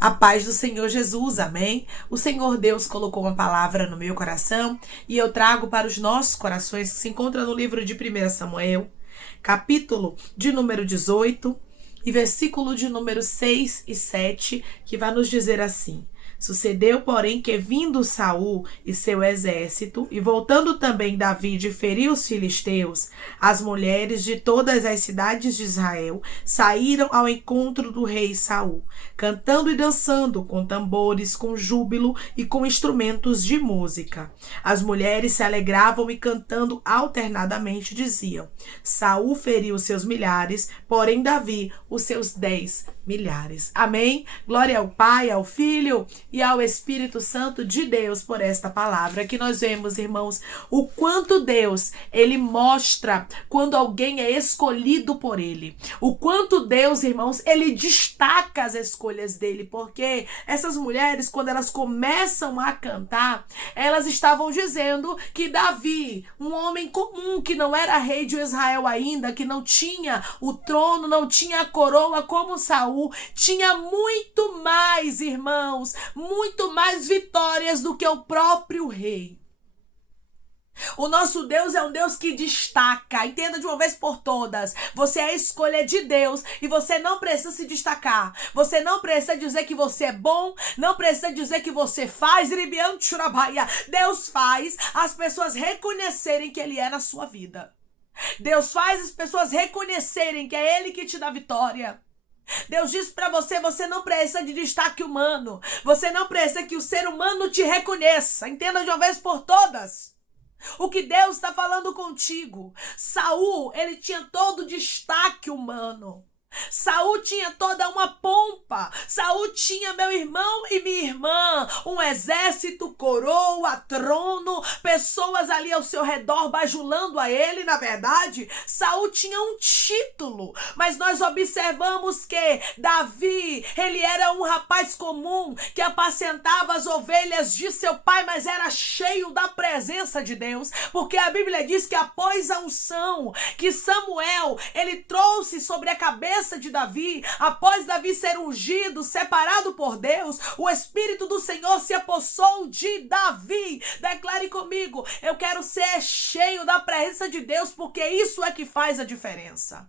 A paz do Senhor Jesus, amém? O Senhor Deus colocou uma palavra no meu coração e eu trago para os nossos corações, que se encontra no livro de 1 Samuel, capítulo de número 18 e versículo de número 6 e 7, que vai nos dizer assim: Sucedeu, porém, que vindo Saul e seu exército, e voltando também Davi de ferir os filisteus, as mulheres de todas as cidades de Israel saíram ao encontro do rei Saul, cantando e dançando com tambores, com júbilo e com instrumentos de música. As mulheres se alegravam e cantando alternadamente diziam: Saul feriu os seus milhares, porém Davi os seus 10 milhares. Amém? Glória ao Pai, ao Filho e ao Espírito Santo de Deus por esta palavra que nós vemos, irmãos, o quanto Deus, ele mostra quando alguém é escolhido por ele. O quanto Deus, irmãos, ele destaca as escolhas dele, porque essas mulheres, quando elas começam a cantar, elas estavam dizendo que Davi, um homem comum que não era rei de Israel ainda, que não tinha o trono, não tinha a coroa como Saul, tinha muito mais, irmãos, muito mais vitórias do que o próprio rei. O nosso Deus é um Deus que destaca. Entenda de uma vez por todas. Você é a escolha de Deus e você não precisa se destacar. Você não precisa dizer que você é bom, não precisa dizer que você faz. Deus faz as pessoas reconhecerem que Ele é na sua vida. Deus faz as pessoas reconhecerem que é Ele que te dá vitória. Deus diz para você, você não precisa de destaque humano. Você não precisa que o ser humano te reconheça. Entenda de uma vez por todas o que Deus está falando contigo. Saul, ele tinha todo o destaque humano. Saul tinha toda uma pompa. Saul tinha, meu irmão e minha irmã, um exército, coroa, trono, pessoas ali ao seu redor bajulando a ele. Na verdade, Saul tinha um título, mas nós observamos que Davi, ele era um rapaz comum que apacentava as ovelhas de seu pai, mas era cheio da presença de Deus, porque a Bíblia diz que após a unção que Samuel, ele trouxe sobre a cabeça de Davi, após Davi ser ungido, separado por Deus, o Espírito do Senhor se apossou de Davi. Declare comigo: eu quero ser cheio da presença de Deus, porque isso é que faz a diferença.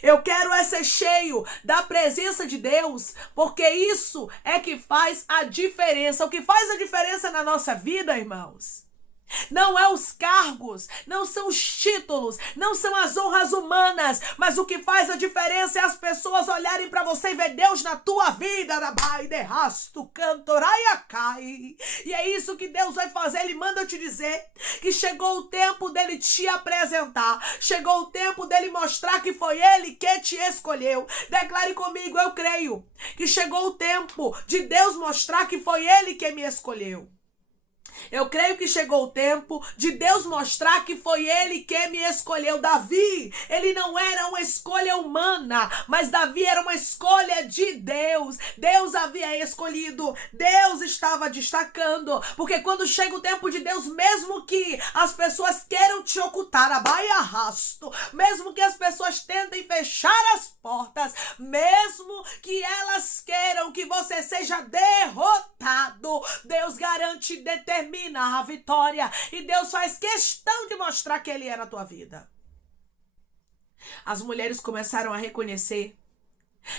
Eu quero ser cheio da presença de Deus, porque isso é que faz a diferença. O que faz a diferença na nossa vida, irmãos, não é os cargos, não são os títulos, não são as honras humanas, mas o que faz a diferença é as pessoas olharem para você e ver Deus na tua vida. E é isso que Deus vai fazer. Ele manda eu te dizer que chegou o tempo dele te apresentar, chegou o tempo dele mostrar que foi ele que te escolheu. Declare comigo: eu creio que chegou o tempo de Deus mostrar que foi ele que me escolheu. Eu creio que chegou o tempo de Deus mostrar que foi Ele que me escolheu. Davi, ele não era uma escolha humana, mas Davi era uma escolha de Deus. Deus havia escolhido, Deus estava destacando, porque quando chega o tempo de Deus, mesmo que as pessoas queiram te ocultar, mesmo que as pessoas tentem fechar as portas, mesmo que elas queiram que você seja derrotado, Deus garante e determina a vitória, e Deus faz questão de mostrar que Ele é na tua vida. As mulheres começaram a reconhecer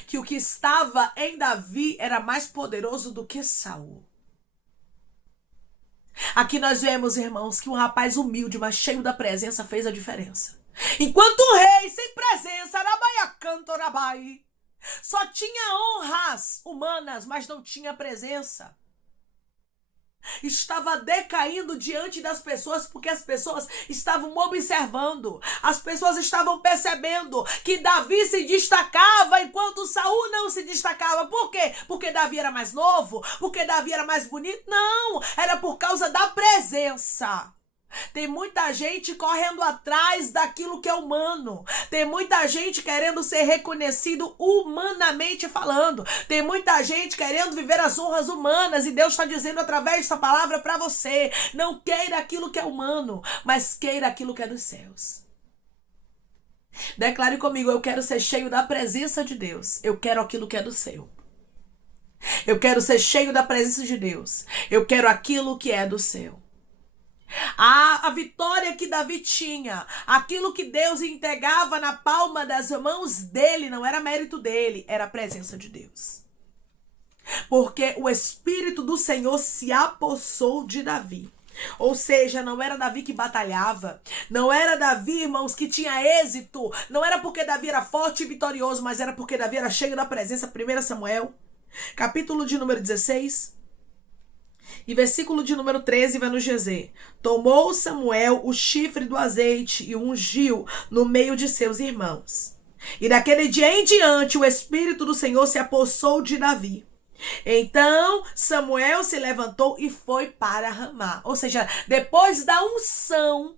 que o que estava em Davi era mais poderoso do que Saul. Aqui nós vemos, irmãos, que um rapaz humilde, mas cheio da presença, fez a diferença. Enquanto o rei sem presença, só tinha honras humanas, mas não tinha presença. Estava decaindo diante das pessoas, porque as pessoas estavam observando, as pessoas estavam percebendo que Davi se destacava enquanto Saul não se destacava. Por quê? Porque Davi era mais novo? Porque Davi era mais bonito? Não, era por causa da presença. Tem muita gente correndo atrás daquilo que é humano. Tem muita gente querendo ser reconhecido humanamente falando. Tem muita gente querendo viver as honras humanas. E Deus está dizendo através dessa palavra para você: não queira aquilo que é humano, mas queira aquilo que é dos céus. Declare comigo: eu quero ser cheio da presença de Deus. Eu quero aquilo que é do céu. Eu quero ser cheio da presença de Deus. Eu quero aquilo que é do céu. A vitória que Davi tinha, aquilo que Deus entregava na palma das mãos dele, não era mérito dele, era a presença de Deus. Porque o Espírito do Senhor se apossou de Davi. Ou seja, não era Davi que batalhava, não era Davi, irmãos, que tinha êxito, não era porque Davi era forte e vitorioso, mas era porque Davi era cheio da presença. 1 Samuel, capítulo de número 16, e versículo de número 13 vai nos dizer: tomou Samuel o chifre do azeite e o ungiu no meio de seus irmãos. E daquele dia em diante o Espírito do Senhor se apossou de Davi. Então Samuel se levantou e foi para Ramá. Ou seja, depois da unção,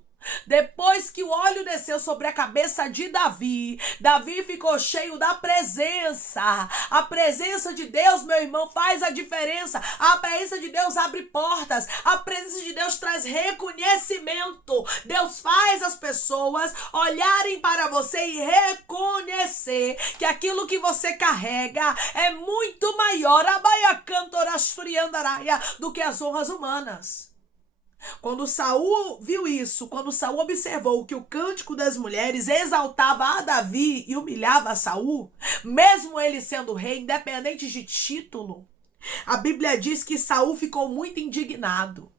depois que o óleo desceu sobre a cabeça de Davi, Davi ficou cheio da presença. A presença de Deus, meu irmão, faz a diferença. A presença de Deus abre portas. A presença de Deus traz reconhecimento. Deus faz as pessoas olharem para você e reconhecer que aquilo que você carrega é muito maior do que as honras humanas. Quando Saul viu isso, quando Saul observou que o cântico das mulheres exaltava a Davi e humilhava a Saul, mesmo ele sendo rei, independente de título, a Bíblia diz que Saul ficou muito indignado.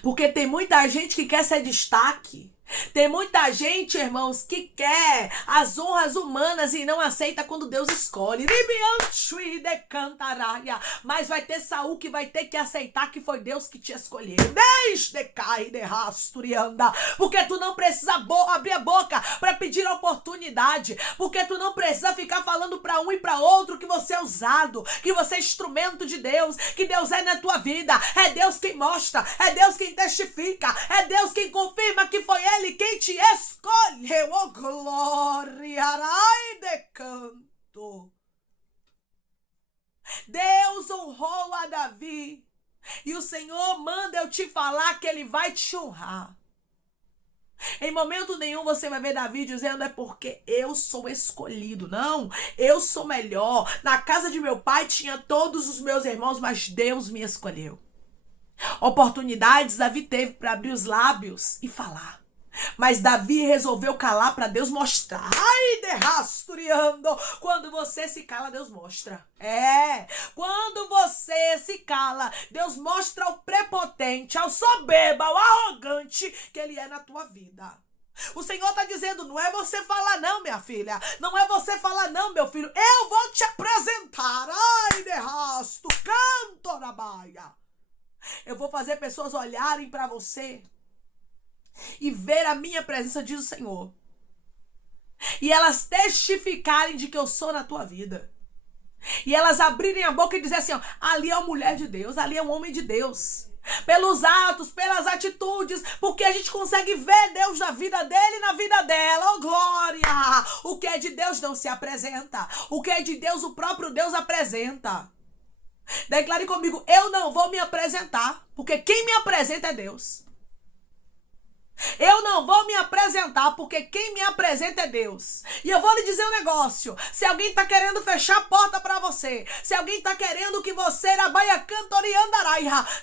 Porque tem muita gente que quer ser destaque. Tem muita gente, irmãos, que quer as honras humanas e não aceita quando Deus escolhe. Mas vai ter Saul que vai ter que aceitar que foi Deus que te escolheu. Porque tu não precisa abrir a boca para pedir oportunidade. Porque tu não precisa ficar falando para um e para outro que você é usado, que você é instrumento de Deus, que Deus é na tua vida. É Deus quem mostra, é Deus quem testifica, é Deus quem confirma que foi Ele quem te escolheu. Oh, glória, ai de canto. Deus honrou a Davi. E o Senhor manda eu te falar que Ele vai te honrar. Em momento nenhum você vai ver Davi dizendo é porque eu sou escolhido. Não, eu sou melhor. Na casa de meu pai tinha todos os meus irmãos, mas Deus me escolheu. Oportunidades Davi teve para abrir os lábios e falar. Mas Davi resolveu calar para Deus mostrar. Ai, derrasturiando. Quando você se cala, Deus mostra. Quando você se cala, Deus mostra ao prepotente, ao soberbo, ao arrogante que Ele é na tua vida. O Senhor está dizendo, não é você falar não, minha filha. Não é você falar não, meu filho. Eu vou te apresentar. Ai, derrasto, canto na baia. Eu vou fazer pessoas olharem para você e ver a minha presença, diz o Senhor. E elas testificarem de que eu sou na tua vida. E elas abrirem a boca e dizer assim, ó, ali é uma mulher de Deus, ali é um homem de Deus. Pelos atos, pelas atitudes, porque a gente consegue ver Deus na vida dele e na vida dela. Oh, glória! O que é de Deus não se apresenta. O que é de Deus, o próprio Deus apresenta. Declare comigo, eu não vou me apresentar, porque quem me apresenta é Deus. Eu não vou me apresentar, porque quem me apresenta é Deus. E eu vou lhe dizer um negócio. Se alguém está querendo fechar a porta para você, se alguém está querendo que você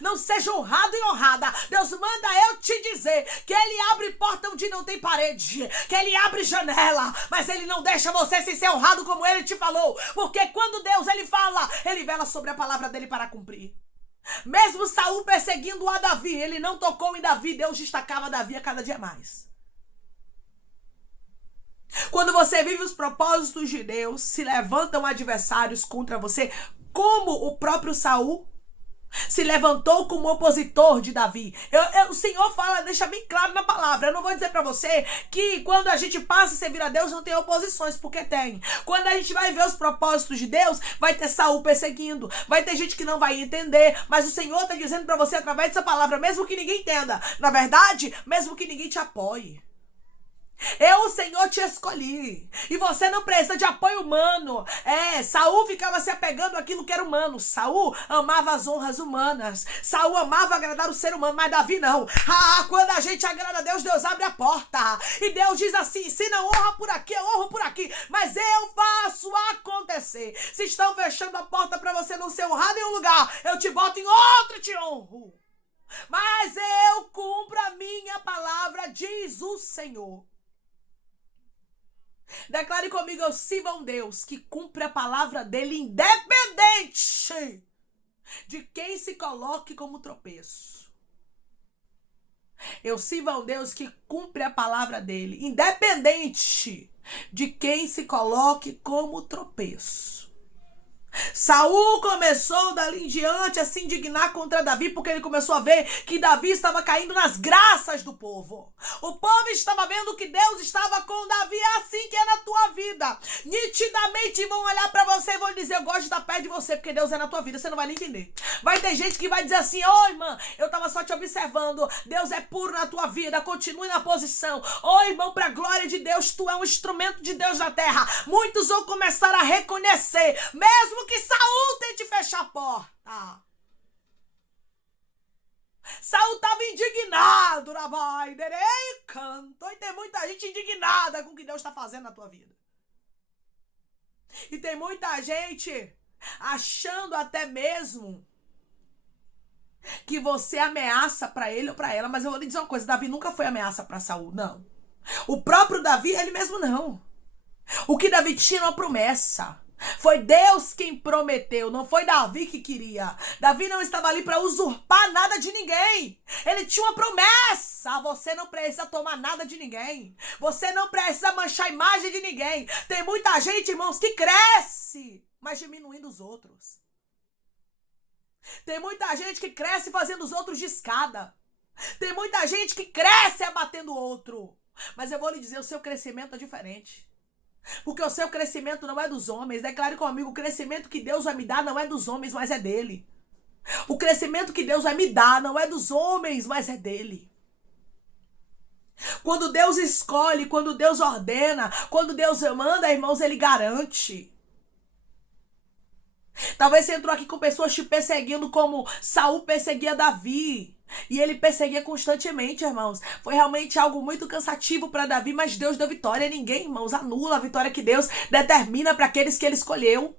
não seja honrado e honrada, Deus manda eu te dizer que Ele abre porta onde não tem parede, que Ele abre janela, mas Ele não deixa você sem ser honrado como Ele te falou. Porque quando Deus Ele fala, Ele vela sobre a palavra dele para cumprir. Mesmo Saul perseguindo a Davi, ele não tocou em Davi, Deus destacava Davi a cada dia mais. Quando você vive os propósitos de Deus, se levantam adversários contra você, como o próprio Saul se levantou como opositor de Davi. O Senhor fala, deixa bem claro na palavra. Eu não vou dizer para você que quando a gente passa a servir a Deus não tem oposições, porque tem. Quando a gente vai ver os propósitos de Deus, vai ter Saul perseguindo, vai ter gente que não vai entender, mas o Senhor está dizendo para você através dessa palavra, mesmo que ninguém entenda, na verdade, mesmo que ninguém te apoie. Eu, o Senhor, te escolhi. E você não precisa de apoio humano. Saul ficava se apegando àquilo que era humano. Saul amava as honras humanas. Saul amava agradar o ser humano, mas Davi não. Quando a gente agrada a Deus, Deus abre a porta. E Deus diz assim, se não honra por aqui, eu honro por aqui. Mas eu faço acontecer. Se estão fechando a porta para você não ser honrado em um lugar, eu te boto em outro e te honro. Mas eu cumpro a minha palavra, diz o Senhor. Declare comigo, eu sirvo a um Deus que cumpre a palavra dele independente de quem se coloque como tropeço. Eu sirvo a um Deus que cumpre a palavra dele independente de quem se coloque como tropeço. Saul começou dali em diante a se indignar contra Davi, porque ele começou a ver que Davi estava caindo nas graças do povo. O povo estava vendo que Deus estava com Davi. É assim que é na tua vida. Nitidamente vão olhar para você e vão dizer, eu gosto de estar perto de você, porque Deus é na tua vida. Você não vai nem entender. Vai ter gente que vai dizer assim, oi, irmã, eu estava só te observando. Deus é puro na tua vida. Continue na posição. Oi, irmão, para a glória de Deus, tu é um instrumento de Deus na terra. Muitos vão começar a reconhecer, mesmo que Saul tente fechar a porta. Saul estava indignado, Rabai, canto. E tem muita gente indignada com o que Deus está fazendo na tua vida. E tem muita gente achando até mesmo que você ameaça para ele ou para ela. Mas eu vou lhe dizer uma coisa, Davi nunca foi ameaça para Saul, não. O próprio Davi, ele mesmo não. O que Davi tinha era uma promessa. Foi Deus quem prometeu, não foi Davi que queria. Davi não estava ali para usurpar nada de ninguém. Ele tinha uma promessa. Você não precisa tomar nada de ninguém. Você não precisa manchar a imagem de ninguém. Tem muita gente, irmãos, que cresce, mas diminuindo os outros. Tem muita gente que cresce fazendo os outros de escada. Tem muita gente que cresce abatendo o outro. Mas eu vou lhe dizer, o seu crescimento é diferente. Porque o seu crescimento não é dos homens. Declare comigo, o crescimento que Deus vai me dar não é dos homens, mas é dele. O crescimento que Deus vai me dar não é dos homens, mas é dele. Quando Deus escolhe, quando Deus ordena, quando Deus manda, irmãos, ele garante. Talvez você entrou aqui com pessoas te perseguindo como Saul perseguia Davi. E ele perseguia constantemente, irmãos. Foi realmente algo muito cansativo para Davi, mas Deus deu vitória. Ninguém, irmãos, anula a vitória que Deus determina para aqueles que ele escolheu.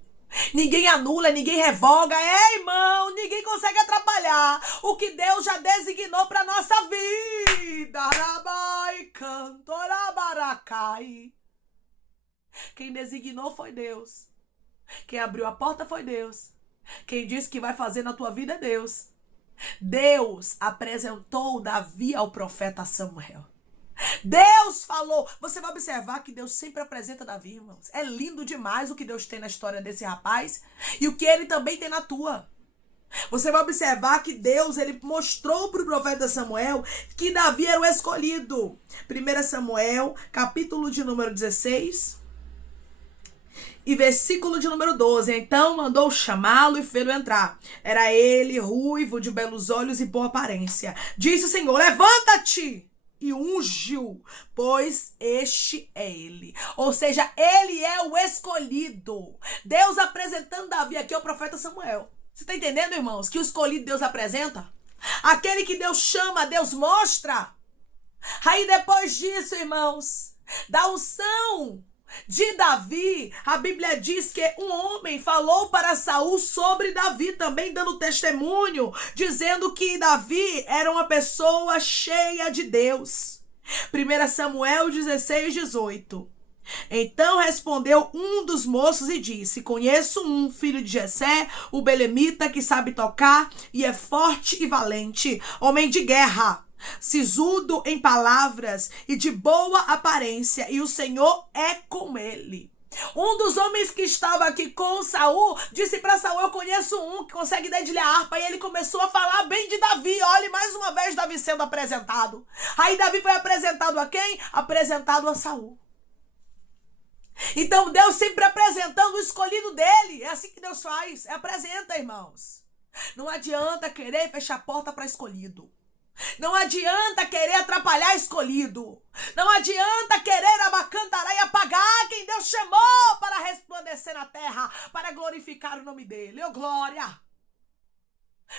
Ninguém anula, ninguém revoga. Irmão, ninguém consegue atrapalhar o que Deus já designou para nossa vida. Rabai, cantorabaracai. Quem designou foi Deus. Quem abriu a porta foi Deus. Quem disse que vai fazer na tua vida é Deus. Deus apresentou Davi ao profeta Samuel. Deus falou. Você vai observar que Deus sempre apresenta Davi, irmãos. É lindo demais o que Deus tem na história desse rapaz e o que ele também tem na tua. Você vai observar que Deus, ele mostrou para o profeta Samuel que Davi era o escolhido. 1 Samuel, capítulo de número 16 e versículo de número 12. Então mandou chamá-lo e fê-lo entrar. Era ele, ruivo, de belos olhos e boa aparência. Disse o Senhor, levanta-te e unge-o, pois este é ele. Ou seja, ele é o escolhido. Deus apresentando Davi aqui ao profeta Samuel. Você está entendendo, irmãos, que o escolhido Deus apresenta? Aquele que Deus chama, Deus mostra. Aí depois disso, irmãos, da unção de Davi, a Bíblia diz que um homem falou para Saul sobre Davi, também dando testemunho, dizendo que Davi era uma pessoa cheia de Deus. 1 Samuel 16, 18. Então respondeu um dos moços e disse, conheço um filho de Jessé, o belemita, que sabe tocar e é forte e valente, homem de guerra, sisudo em palavras e de boa aparência, e o Senhor é com ele. Um dos homens que estava aqui com Saul disse para Saul, eu conheço um que consegue dedilhar harpa, e ele começou a falar bem de Davi. Olhe, mais uma vez Davi sendo apresentado. Aí Davi foi apresentado a quem? Apresentado a Saul. Então Deus sempre apresentando o escolhido dele. É assim que Deus faz, apresenta, irmãos. Não adianta querer fechar a porta para escolhido. Não adianta querer atrapalhar escolhido. Não adianta querer abacantarar e apagar quem Deus chamou para resplandecer na terra, para glorificar o nome dele. Ô glória!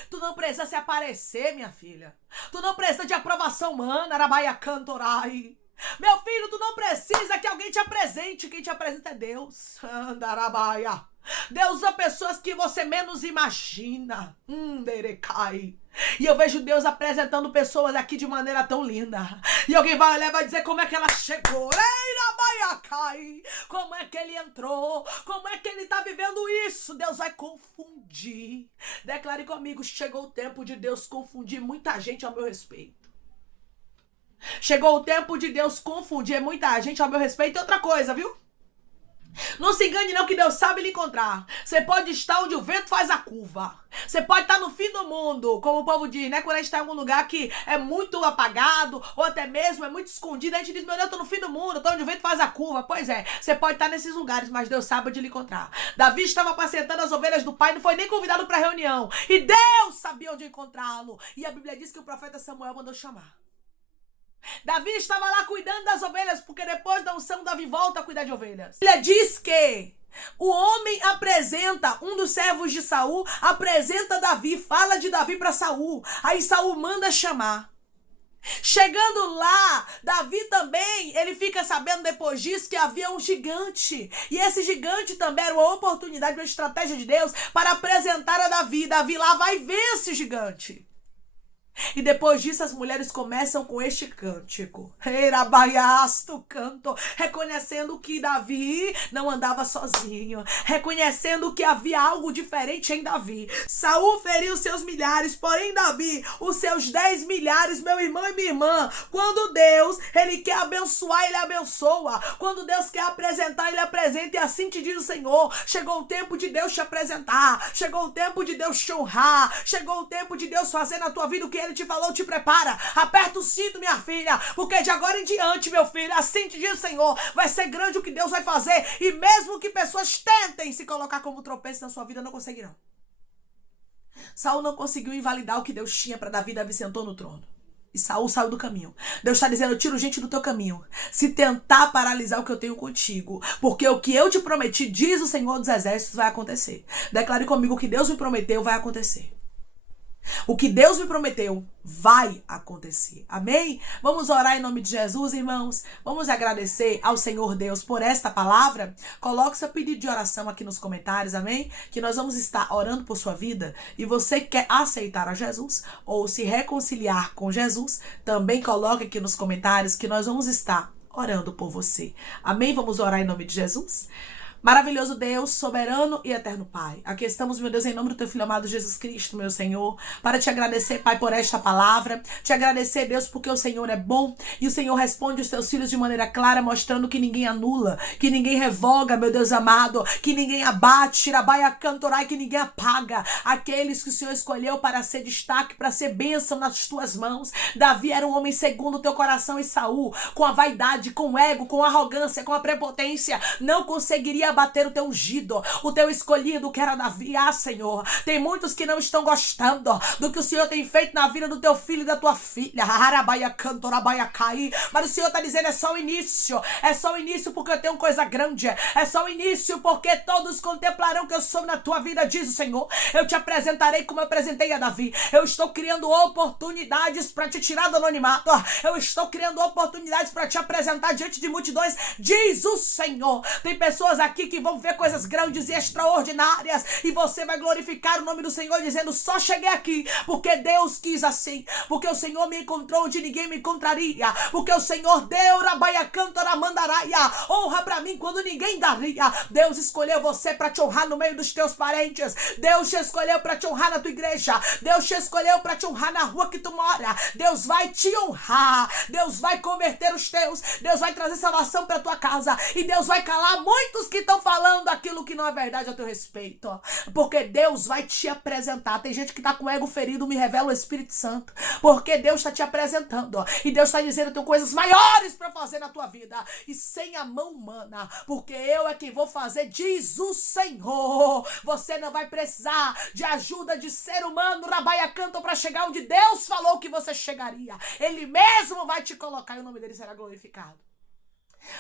Tu não precisa se aparecer, minha filha. Tu não precisa de aprovação humana, arabaia cantorai. Meu filho, tu não precisa que alguém te apresente. Quem te apresenta é Deus. Andarabaia. Deus usa pessoas que você menos imagina. Derecai. E eu vejo Deus apresentando pessoas aqui de maneira tão linda. E alguém vai olhar e vai dizer como é que ela chegou. Eirabaiacai. Como é que ele entrou? Como é que ele está vivendo isso? Deus vai confundir. Declare comigo, chegou o tempo de Deus confundir muita gente ao meu respeito. Chegou o tempo de Deus confundir muita gente ao meu respeito. E outra coisa, viu? Não se engane não que Deus sabe lhe encontrar. Você pode estar onde o vento faz a curva. Você pode estar no fim do mundo, como o povo diz, né? Quando a gente está em algum lugar que é muito apagado, ou até mesmo é muito escondido, a gente diz, meu Deus, eu tô no fim do mundo, eu tô onde o vento faz a curva. Pois é, você pode estar nesses lugares, mas Deus sabe onde lhe encontrar. Davi estava apacentando as ovelhas do pai, não foi nem convidado para reunião. E Deus sabia onde encontrá-lo. E a Bíblia diz que o profeta Samuel mandou chamar. Davi estava lá cuidando das ovelhas, porque depois da unção, Davi volta a cuidar de ovelhas. Ele diz que o homem apresenta, um dos servos de Saul, apresenta Davi, fala de Davi para Saul. Aí Saul manda chamar. Chegando lá, Davi também, ele fica sabendo depois disso que havia um gigante. E esse gigante também era uma oportunidade, uma estratégia de Deus para apresentar a Davi. Davi lá vai ver esse gigante. E depois disso as mulheres começam com este cântico. Eirabaiasto canto. Reconhecendo que Davi não andava sozinho. Reconhecendo que havia algo diferente em Davi. Saul feriu seus milhares, porém Davi, os seus 10 milhares, meu irmão e minha irmã. Quando Deus, ele quer abençoar, ele abençoa. Quando Deus quer apresentar, ele apresenta. E assim te diz o Senhor. Chegou o tempo de Deus te apresentar. Chegou o tempo de Deus te honrar. Chegou o tempo de Deus fazer na tua vida o que ele te falou, te prepara. Aperta o cinto, minha filha, porque de agora em diante, meu filho, assim te diz o Senhor, vai ser grande o que Deus vai fazer. E mesmo que pessoas tentem se colocar como tropeço na sua vida, não conseguirão. Saul não conseguiu invalidar o que Deus tinha para Davi. Davi sentou no trono. E Saul saiu do caminho. Deus está dizendo, eu tiro gente do teu caminho. Se tentar paralisar o que eu tenho contigo. Porque o que eu te prometi, diz o Senhor dos Exércitos, vai acontecer. Declare comigo, o que Deus me prometeu vai acontecer. O que Deus me prometeu vai acontecer. Amém? Vamos orar em nome de Jesus, irmãos. Vamos agradecer ao Senhor Deus por esta palavra. Coloque seu pedido de oração aqui nos comentários, amém? Que nós vamos estar orando por sua vida. E você quer aceitar a Jesus ou se reconciliar com Jesus, também coloque aqui nos comentários que nós vamos estar orando por você. Amém? Vamos orar em nome de Jesus? Maravilhoso Deus, soberano e eterno Pai. Aqui estamos, meu Deus, em nome do teu Filho amado Jesus Cristo, meu Senhor, para te agradecer, Pai, por esta palavra. Te agradecer, Deus, porque o Senhor é bom e o Senhor responde os teus filhos de maneira clara, mostrando que ninguém anula, que ninguém revoga, meu Deus amado, que ninguém abate, tirabaia cantorai, que ninguém apaga aqueles que o Senhor escolheu para ser destaque, para ser bênção nas tuas mãos. Davi era um homem segundo o teu coração e Saul, com a vaidade, com o ego, com a arrogância, com a prepotência, não conseguiria bater o teu ungido, o teu escolhido, que era Davi. Ah, Senhor, tem muitos que não estão gostando do que o Senhor tem feito na vida do teu filho e da tua filha. Mas o Senhor está dizendo, é só o início. É só o início porque eu tenho coisa grande. É só o início porque todos contemplarão que eu sou na tua vida, diz o Senhor. Eu te apresentarei como eu apresentei a Davi. Eu estou criando oportunidades para te tirar do anonimato. Eu estou criando oportunidades para te apresentar diante de multidões, diz o Senhor. Tem pessoas aqui que vão ver coisas grandes e extraordinárias e você vai glorificar o nome do Senhor dizendo, só cheguei aqui porque Deus quis assim, porque o Senhor me encontrou onde ninguém me encontraria, porque o Senhor deu rabaia cantora mandaraia, honra pra mim quando ninguém daria. Deus escolheu você pra te honrar no meio dos teus parentes. Deus te escolheu pra te honrar na tua igreja. Deus te escolheu pra te honrar na rua que tu mora. Deus vai te honrar. Deus vai converter os teus. Deus vai trazer salvação pra tua casa e Deus vai calar muitos que estão falando aquilo que não é verdade a teu respeito. Porque Deus vai te apresentar. Tem gente que está com o ego ferido, me revela o Espírito Santo. Porque Deus está te apresentando. E Deus está dizendo que tem coisas maiores para fazer na tua vida. E sem a mão humana. Porque eu é quem vou fazer, diz o Senhor. Você não vai precisar de ajuda de ser humano, Rabaia Canto, para chegar onde Deus falou que você chegaria. Ele mesmo vai te colocar e o nome dele será glorificado.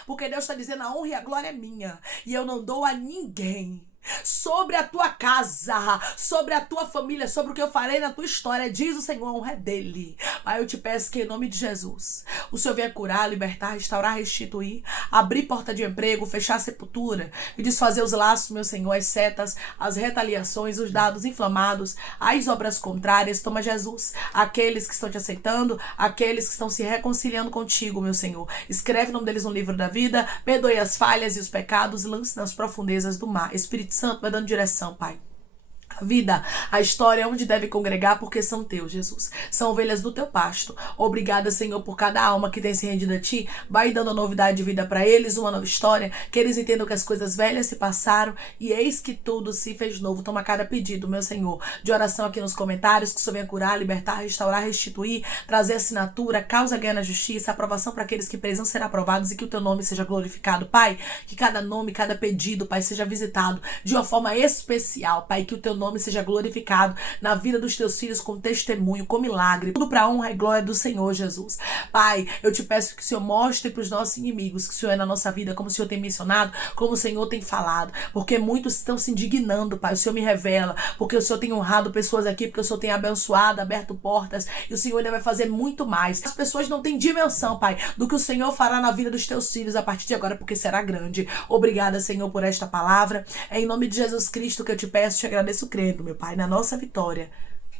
Porque Deus está dizendo, a honra e a glória é minha. E eu não dou a ninguém. Sobre a tua casa, sobre a tua família, sobre o que eu farei na tua história, diz o Senhor, a honra é dele. Pai, eu te peço que em nome de Jesus, o Senhor venha curar, libertar, restaurar, restituir, abrir porta de emprego, fechar a sepultura e desfazer os laços, meu Senhor, as setas, as retaliações, os dados inflamados, as obras contrárias. Toma, Jesus, aqueles que estão te aceitando, aqueles que estão se reconciliando contigo, meu Senhor. Escreve o nome deles no livro da vida, perdoe as falhas e os pecados, lance nas profundezas do mar. Espírito Santo, vai dando direção, Pai. A vida, a história é onde deve congregar, porque são teus, Jesus. São ovelhas do teu pasto. Obrigada, Senhor, por cada alma que tem se rendido a ti. Vai dando novidade de vida para eles, uma nova história. Que eles entendam que as coisas velhas se passaram e eis que tudo se fez novo. Toma cada pedido, meu Senhor, de oração aqui nos comentários, que o Senhor venha curar, libertar, restaurar, restituir, trazer assinatura, causa ganha na justiça, aprovação para aqueles que precisam ser aprovados e que o teu nome seja glorificado. Pai, que cada nome, cada pedido, Pai, seja visitado de uma forma especial. Pai, que o teu nome seja glorificado na vida dos teus filhos com testemunho, com milagre, tudo para a honra e glória do Senhor Jesus. Pai, eu te peço que o Senhor mostre para os nossos inimigos que o Senhor é na nossa vida, como o Senhor tem mencionado, como o Senhor tem falado, porque muitos estão se indignando, Pai, o Senhor me revela, porque o Senhor tem honrado pessoas aqui, porque o Senhor tem abençoado, aberto portas, e o Senhor ainda vai fazer muito mais. As pessoas não têm dimensão, Pai, do que o Senhor fará na vida dos teus filhos a partir de agora, porque será grande. Obrigada, Senhor, por esta palavra. É em nome de Jesus Cristo que eu te peço, te agradeço crendo, meu Pai, na nossa vitória.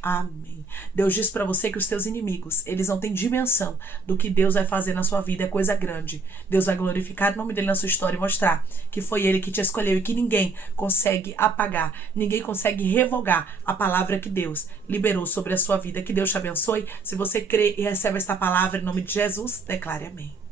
Amém. Deus diz para você que os teus inimigos, eles não têm dimensão do que Deus vai fazer na sua vida, é coisa grande. Deus vai glorificar o nome dele na sua história e mostrar que foi ele que te escolheu e que ninguém consegue apagar, ninguém consegue revogar a palavra que Deus liberou sobre a sua vida. Que Deus te abençoe. Se você crê e recebe esta palavra em nome de Jesus, declare amém.